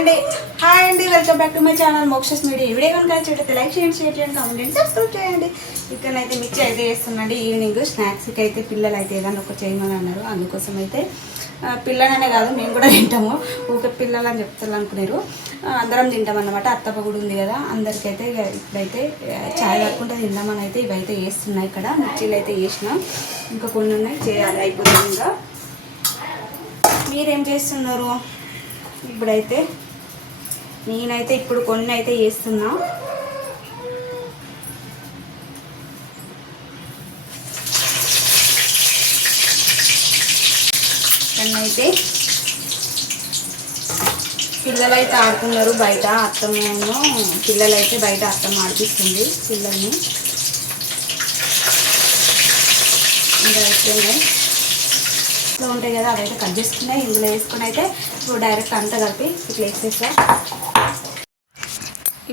అండి. హాయ్ అండి welcome back to my channel Moksha's media ఈ వీడియో కనుక చూడైతే లైక్ చేయండి షేర్ చేయండి కామెంట్ చేయండి సబ్స్క్రైబ్ చేయండి. ఇక్కడనైతే మిర్చి అయితే చేస్తున్నాండి. ఈవినింగ్ స్నాక్స్కి అయితే పిల్లలు అయితే ఏదైనా ఒక చేయమని అన్నారు. అందుకోసం అయితే పిల్లలనే కాదు మేము కూడా తింటాము. ఊకే పిల్లలు అని చెప్తారు అనుకున్నారు అందరం తింటాం అన్నమాట అత్తప్ప కూడా ఉంది కదా అందరికైతే ఇప్పుడైతే ఛాయ్ చాయ్ కాకుండా తిందామని అయితే ఇవైతే వేస్తున్నాయి ఇక్కడ. మిర్చీలు అయితే వేసినాం ఇంకా కొన్ని ఉన్నాయి చేయాలి అయిపోతుంది ఇంకా. మీరేం చేస్తున్నారు? ఇప్పుడైతే నేనైతే ఇప్పుడు కొన్ని అయితే చేస్తున్నా అయితే పిల్లలైతే ఆడుతున్నారు బయట అత్తమ్మను పిల్లలైతే బయట అత్తమ్మ ఆడిపిస్తుంది పిల్లల్ని. ఇంకా అయిపోయినాయి ఇట్లా ఉంటాయి కదా అవైతే కట్ చేసుకున్నాయి. ఇందులో వేసుకుని అయితే ఇప్పుడు డైరెక్ట్ అంతా కలిపి ఇట్లా వేసేసా.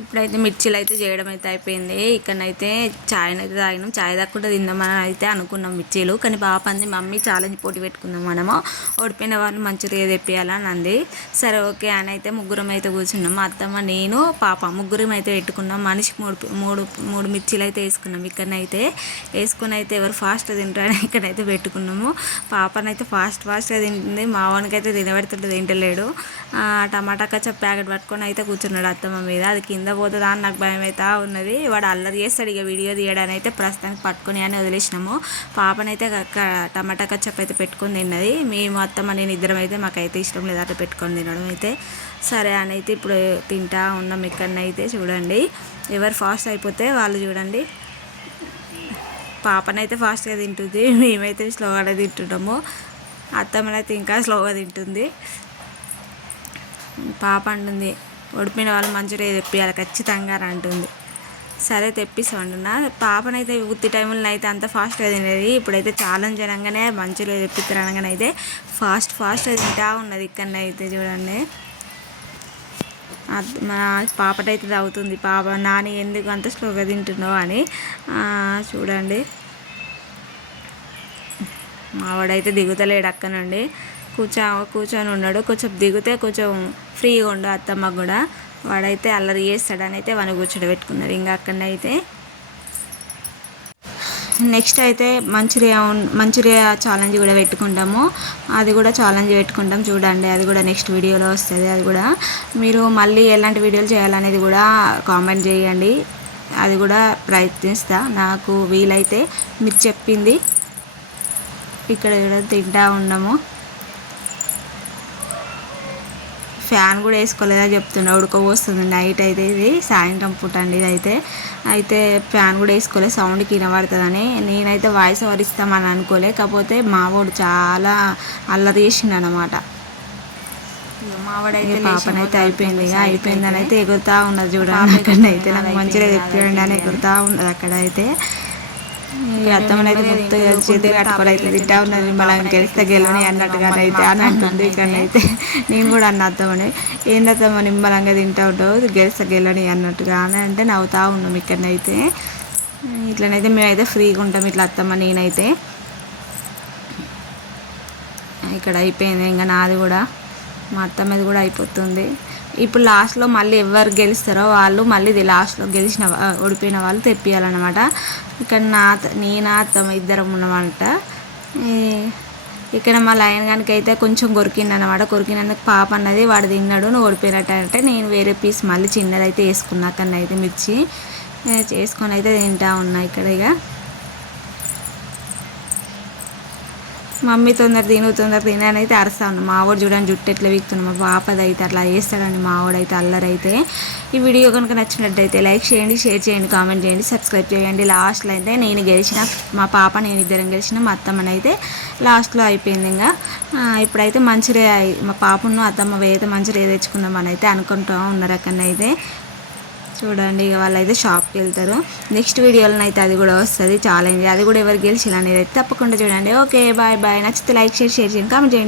ఇప్పుడైతే మిర్చీలు అయితే చేయడం అయితే అయిపోయింది. ఇక్కడనైతే చాయ్ అయితే తాగినాం. చాయ్ తాగకుండా తిందామని అయితే అనుకున్నాం మిర్చీలు. కానీ పాప అంది మమ్మీ ఛాలెంజ్ పోటీ పెట్టుకుందాం మనము. ఓడిపోయిన వాళ్ళు మంచిగా తెప్పియాలని అంది సరే ఓకే అని అయితే ముగ్గురం అయితే కూర్చున్నాం. మా అత్తమ్మ నేను పాప ముగ్గురం అయితే పెట్టుకున్నాం. మనిషికి మూడు మూడు మూడు మిర్చీలు అయితే వేసుకున్నాం. ఇక్కడనైతే వేసుకుని అయితే ఎవరు ఫాస్ట్ తింటారని ఇక్కడైతే పెట్టుకున్నాము. పాపనైతే ఫాస్ట్ ఫాస్ట్గా తింటుంది. మా వానికైతే తినబెడుతుంటే తింటలేడు. టమాటా కచ్చ ప్యాకెట్ పట్టుకొని అయితే కూర్చున్నాడు అత్తమ్మ మీద. అది కింద పోతుందా అని నాకు భయం అయితే ఉన్నది. వాడు అల్లరి చేస్తాడు ఇక వీడియో తీయడానికి అయితే ప్రస్తుతానికి పట్టుకొని అని వదిలేసినాము. పాపనైతే టమాటా కచ్చప్ అయితే పెట్టుకొని తిన్నది. మేము అత్తమ్మ నేను ఇద్దరం అయితే మాకైతే ఇష్టం లేదు అట్లా పెట్టుకొని తినడం అయితే. సరే అని అయితే ఇప్పుడు తింటా ఉన్నాం ఇక్కడనైతే చూడండి. ఎవరు ఫాస్ట్ అయిపోతే వాళ్ళు చూడండి. పాపనైతే ఫాస్ట్గా తింటుంది మేమైతే స్లోగానే తింటున్నాము అత్తమ్మనైతే ఇంకా స్లోగా తింటుంది. పాప అంటుంది ఓడిపోయిన వాళ్ళు మంచిగా తెప్పియాలి ఖచ్చితంగా అని అంటుంది. సరే తెప్పిస్తాం నా పాపనైతే ఉత్తి టైంలో అయితే అంత ఫాస్ట్గా తినేది ఇప్పుడైతే ఛాలెంజ్ అనగానే మంచిగా తెప్పిస్తారు అనగానే అయితే ఫాస్ట్ ఫాస్ట్గా తింటా ఉన్నది ఇక్కడ అయితే చూడండి. మా పాపటైతే తాగుతుంది. పాప నాని ఎందుకు అంత స్లోగా తింటున్నావు అని చూడండి. మావాడైతే దిగుతలేడు అక్క నుండి కూర్చో కూర్చొని ఉన్నాడు. కొంచెం దిగితే కొంచెం ఫ్రీగా ఉండు అత్తమ్మ కూడా. వాడైతే అల్లరి చేస్తాడని అయితే వాడిని కూర్చోబెట్టుకున్నారు ఇంకా అక్కడనైతే నెక్స్ట్ అయితే. మంచిరియా ఉన్- ఛాలెంజ్ కూడా పెట్టుకుంటాము. అది కూడా ఛాలెంజ్ పెట్టుకుంటాం చూడండి. అది కూడా నెక్స్ట్ వీడియోలో వస్తుంది అది కూడా. మీరు మళ్ళీ ఎలాంటి వీడియోలు చేయాలనేది కూడా కామెంట్ చేయండి. అది కూడా ప్రయత్నిస్తా. నాకు వీలైతే మీరు చెప్పింది. ఇక్కడ కూడా తింటా ఉన్నాము. ఫ్యాన్ కూడా వేసుకోలేదా చెప్తున్నా ఉడకపోస్తుంది నైట్ అయితే ఇది సాయంత్రం పూట అండి ఇది అయితే అయితే ఫ్యాన్ కూడా వేసుకోలేదు సౌండ్కి వినబడుతుందని. నేనైతే వాయిస్ ఓవర్ ఇస్తామని అనుకోలే. కాకపోతే మావాడు చాలా అల్లరి చేసిండు అనమాట మావాడైతే పాపనైతే అయిపోయింది. ఇక అయిపోయిందని అయితే ఎగురుతా ఉన్నది చూడండి. అక్కడైతే నాకు మంచిగా చెప్పండి అని ఎగురుతా ఉన్నది అక్కడ అయితే అత్తమ్మనైతే మొత్తం చేతి కట్టుకొని అయితే తిట్టా ఉన్నది మళ్ళీ గెలిస్తే గెలవని అన్నట్టుగా అయితే అని అంటుంది ఇక్కడైతే నేను కూడా అన్న అత్తమ్మని ఏంది అత్తమ్మ నిమ్మలంగా తింటా ఉంటావు గెలిస్తే గెలవని అన్నట్టుగా అని అంటే నవ్వుతా ఉన్నాం ఇక్కడనైతే. ఇట్లనైతే మేమైతే ఫ్రీగా ఉంటాం ఇట్లా అత్తమ్మ నేనైతే. ఇక్కడ అయిపోయింది ఇంకా నాది కూడా. మా అత్తమ్మది కూడా అయిపోతుంది. ఇప్పుడు లాస్ట్లో మళ్ళీ ఎవరు గెలుస్తారో వాళ్ళు మళ్ళీ ఇది లాస్ట్లో గెలిచిన ఓడిపోయిన వాళ్ళు తెప్పియాలన్నమాట. ఇక్కడ నా నేను అత్తమ్మ ఇద్దరం ఉన్నమాట ఇక్కడ మా లయన్ కనుక అయితే కొంచెం కొరికింది అనమాట కొరికినందుకు పాప అన్నది వాడు తిన్నాడు నువ్వు ఓడిపోయినట్టు అంటే నేను వేరే పీస్ మళ్ళీ చిన్నది అయితే వేసుకున్నా కన్నా అయితే మిర్చి. చేసుకొని అయితే తింటా ఉన్నా ఇక్కడ ఇక. మమ్మీ తొందర తిను తొందర తిను అని అయితే అరుస్తా ఉన్నాం. మావాడు చూడండి జుట్టు ఎట్లా వీక్తున్నాం మా పాపది అయితే అట్లా చేస్తాడండి మావాడైతే అల్లరైతే. ఈ వీడియో కనుక నచ్చినట్టయితే లైక్ చేయండి షేర్ చేయండి కామెంట్ చేయండి సబ్స్క్రైబ్ చేయండి. లాస్ట్లో అయితే నేను గెలిచిన మా పాప నేను ఇద్దరం గెలిచిన మా అత్తమ్మని అయితే లాస్ట్లో అయిపోయింది ఇంకా. ఇప్పుడైతే మంచిరే మా పాపను అత్తమ్మ అయితే మంచిగా తెచ్చుకుందామని అయితే అనుకుంటూ ఉన్నారు అక్కడనైతే చూడండి ఇక వాళ్ళు అయితే షాప్కి వెళ్తారు. నెక్స్ట్ వీడియోలో అయితే అది కూడా వస్తుంది. ఛాలెంజ్ అది కూడా ఎవరు గెలిచిన అనేది అయితే తప్పకుండా చూడండి. ఓకే బాయ్ బాయ్ నచ్చితే లైక్ షేర్ షేర్ చేయండి కామెంట్ చేయండి.